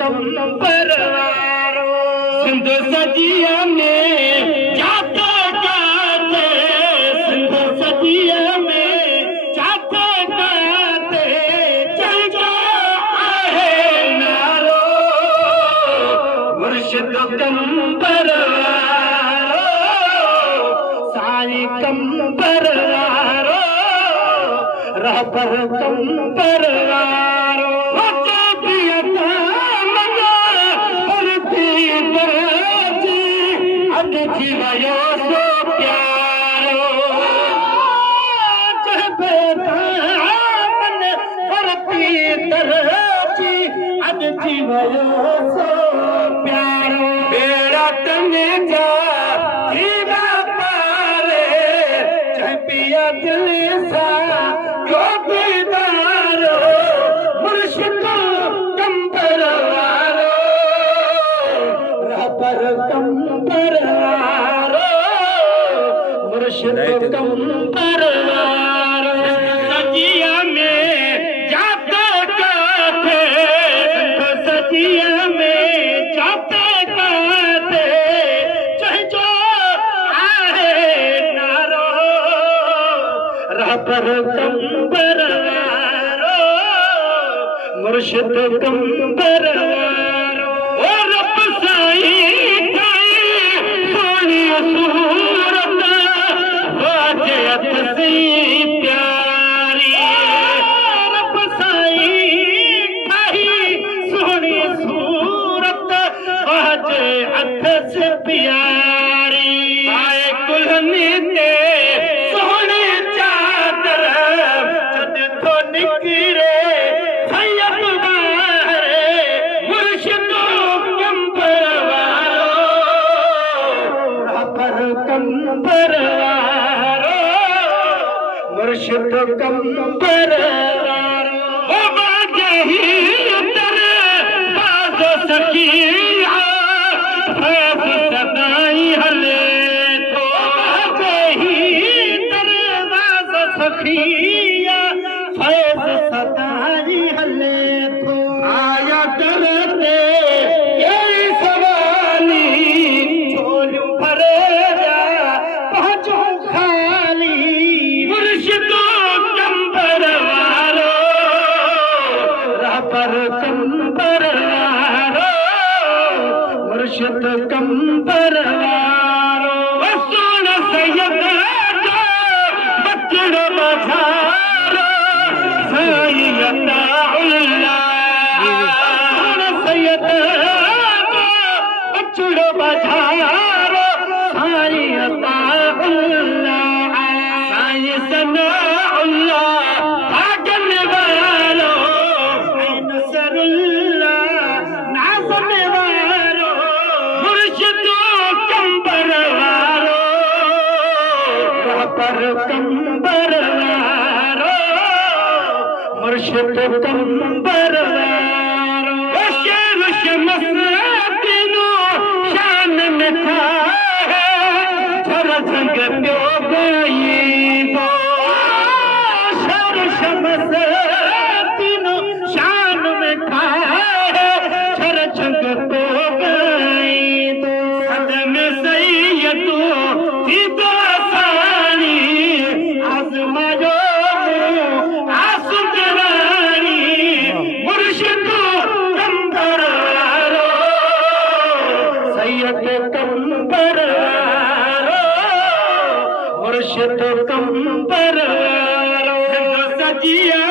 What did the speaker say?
कम परवारो सिंध सजिया में जाते गाते सिंध सजिया में जाते गाते चल जा आहे नारो मुर्शिद कम परवारो साईं कम परवारो रहबर कम परवारो जीवयो सो प्यारो मन परती तरची अज जीवयो सो प्यारो बेड़ा तने जा जीवा पारे चपिया दिल सा जो दीदारो मुर्शिद कम परवारो रहबर कम परवारो मुर्शिद कम परवारो सजिया में जाते गाते सजिया में जाते गाते चाहे जो आहे नारो रहबर कम परवारो मुर्शिद कम परवारो ओ रब साईं मुर्शिद कम परवारो ओ बाजही तर बाज सखिया फैज सदाई हले तो बाजही तर बाज सखिया फैज सदाई हले तो आया करते ये सवाली झोलू भरे जा पहुंचो खाली मुर्शिद कम परवारो रहबर कम परवारो मुर्शिद कम परवारो सुन सैयद बचड़ो बजारो साईं अताउल्लाह सुन सैयद बचड़ो बजारो साईं अताउल्लाह साईं सनाउल्लाह भागने वालो नसरुल्लाह नाज़ने वालो मुर्शिद कम परवारो रहबर कम परवारो मुर्शिद कम परवारो शेर शमस तीनो शान में था झर झंग प्यो गई दो शर शमस तीनो शान में था झर झंग प्यो गई दो सदम सैयदो थी तो आसानी आजमायो आसुदरानी मुर्शिद कम परवारो सैयद कम परवारो मुर्शिद कम परवारो सजिया